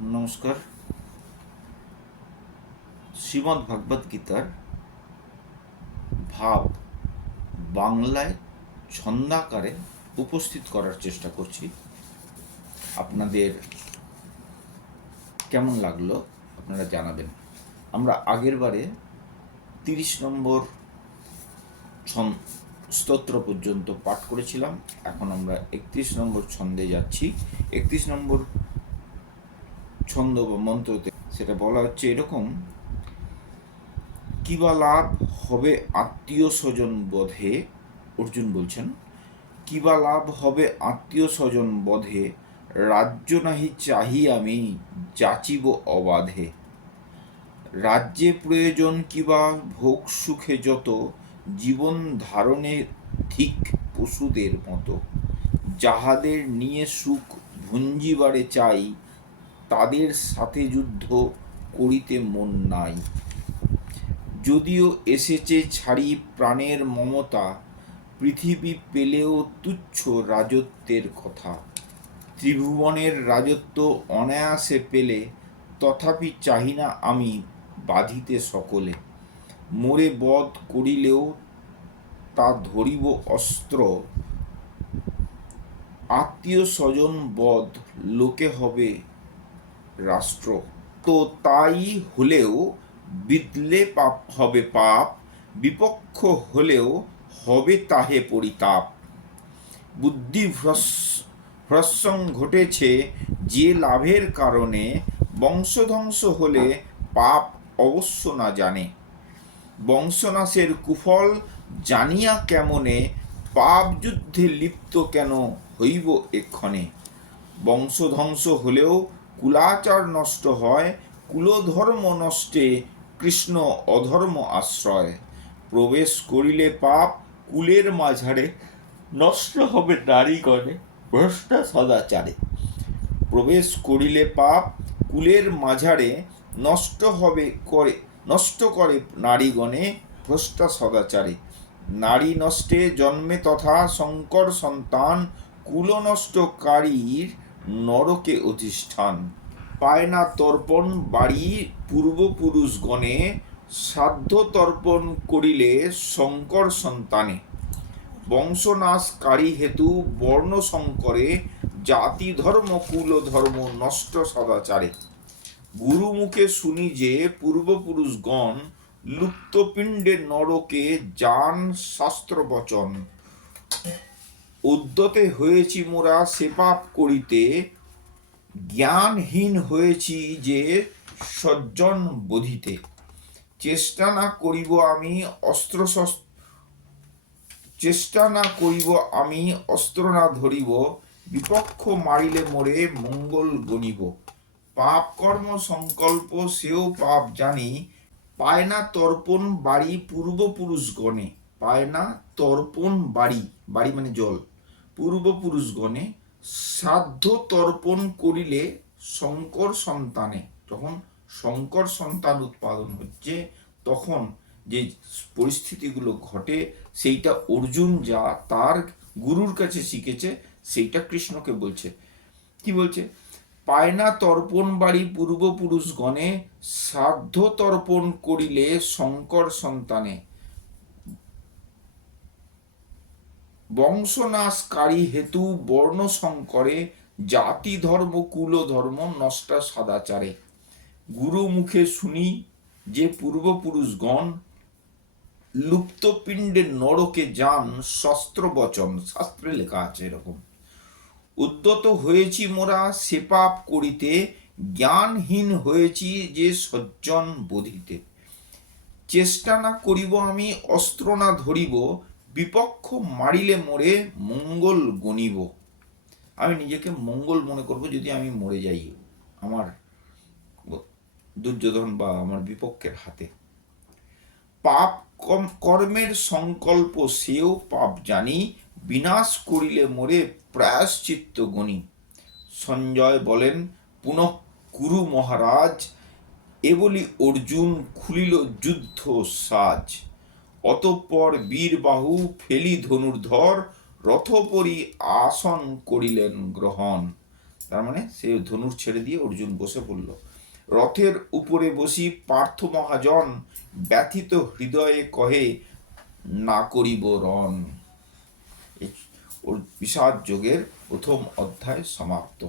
নমস্কার। শ্রীমদ্ ভাগবত গীতার ভাব বাংলায় ছন্দাকারে উপস্থিত করার চেষ্টা করছি। আপনাদের কেমন লাগল আপনারা জানাবেন। আমরা আগের বারে তিরিশ নম্বর স্তোত্র পর্যন্ত পাঠ করেছিলাম। এখন আমরা একত্রিশ নম্বর ছন্দে যাচ্ছি। একত্রিশ নম্বর ছন্দ বা মন্ত্রতে সেটা বলা হচ্ছে এরকম, কি বা লাভ হবে আত্মীয় স্বজন বধে? অর্জুন বলছেন, কি বা লাভ হবে আত্মীয় স্বজন বধে? রাজ্য নাহি চাহি আমি, যাচিব অবাধে। রাজ্যে প্রয়োজন কিবা ভোগ সুখে যত, জীবন ধারণে ঠিক পশুদের মতো। যাহাদের নিয়ে সুখ ভুঞ্জিবারে চাই তাদের সাথে যুদ্ধ করিতে মন নাই। যদিও এসেছে ছাড়ি প্রাণের মমতা, পৃথিবী পেলেও তুচ্ছ রাজত্বের কথা। ত্রিভুবনের রাজত্ব অনায়াসে পেলে, তথাপি চাহি না আমি বাধিতে সকলে। মোরে বধ করিলেও তা ধরিব অস্ত্র। আত্মীয় স্বজন বধ, লোকে হবে রাষ্ট্র। তো তাই হলেও বিদলে পাপ হবে পাপ, বিপক্ষ হলেও হবে তাহে পরিতাপ। বুদ্ধি ভ্রস- ভ্রস্বং ঘটেছে যে লাভের কারণে বংশধ্বংস হলে পাপ অবশ্য না জানে। বংশনাশের কুফল জানিয়া কেমনে পাপ যুদ্ধে লিপ্ত কেন হইব এক্ষণে? বংশধ্বংস হলেও কুলাচার নষ্ট হয়, কুলধর্ম নষ্টে কৃষ্ণ অধর্ম আশ্রয়। প্রবেশ করিলে পাপ কুলের মাঝারে, নষ্ট হবে নারীগণে ভ্রষ্টা সদাচারে। প্রবেশ করিলে পাপ কুলের মাঝারে, নষ্ট হবে করে, নষ্ট করে নারীগণে ভ্রষ্টা সদাচারে। নারী নষ্টে জন্মে তথা শঙ্কর সন্তান, কুলনষ্টকারীর নরকে অধিষ্ঠান। পায় না তর্পণ বাড়ি পূর্বপুরুষগণে সাধ্য তর্পণ করিলে শঙ্কর সন্তানে। বংশনাশকারী হেতু বর্ণ সংকরে জাতি ধর্ম কুল ধর্ম নষ্ট সদাচারে। গুরুমুখে শুনি যে পূর্বপুরুষগণ লুপ্তপিণ্ডে নরকে যান শাস্ত্র বচন উদ্যতে হয়েছি মোরা, সে পাপ করিতে জ্ঞানহীন হয়েছি যে সজ্জন বোধিতে। চেষ্টা না করিব আমি অস্ত্র চেষ্টা না করিব আমি অস্ত্র না ধরিব, বিপক্ষ মারিলে মোরে মঙ্গল গণিব। পাপ কর্ম সংকল্প, সেও পাপ জানি। পায় না তর্পণ বাড়ি পূর্বপুরুষ গণে পায় না তর্পণ বাড়ি বাড়ি মানে জল। পূর্বপুরুষ গণে সাধ্য তর্পণ করিলে শঙ্কর সন্তানে, যখন শঙ্কর সন্তান উৎপাদন হচ্ছে, তখন যে পরিস্থিতিগুলো ঘটে, সেইটা অর্জুন যা তার গুরুর কাছে শিখেছে, সেইটা কৃষ্ণকে বলছে। কি বলছে? পায়না তর্পণ বাড়ি পূর্বপুরুষগণে সাধ্য তর্পণ করিলে শঙ্কর সন্তানে বংশনাশকারী হেতু বর্ণ সংকরে জাতি ধর্ম কুল ধর্ম নষ্টা সদাচারে। গুরু মুখে শুনি যে পূর্বপুরুষগণ লুপ্তপিণ্ডে নরকে যান শস্ত্র বচন। শাস্ত্রে লেখা আছে এরকম। উদ্যত হয়েছি মোরা সে পাপ করিতে, জ্ঞানহীন হয়েছি যে সজ্জন বোধিতে। চেষ্টা না করিব আমি, অস্ত্র না ধরিব বিপক্ষ মারিলে মোরে মঙ্গল গণিব। আমি নিজেকে মঙ্গল মনে করব যদি আমি মরে যাই, আমার দুর্যোধন বা আমার বিপক্ষের হাতে। পাপ কর্মের সংকল্প সেও পাপ জানি, বিনাশ করিলে মোরে প্রায়শ্চিত্ত গণি। সঞ্জয় বলেন, পুনঃ কুরু মহারাজ, এ বলি অর্জুন খুলিল যুদ্ধ সাজ। অতঃপর বীরবাহু ফেলি ধনুর্ধর রথপরি আসন করিলেন গ্রহণ। তার মানে সে ধনুর ছেড়ে দিয়ে অর্জুন বসে পড়ল। রথের উপরে বসি পার্থ মহাজন ব্যথিত হৃদয়ে কহে, না করিব রণ। বিষাদ যোগের প্রথম অধ্যায় সমাপ্ত।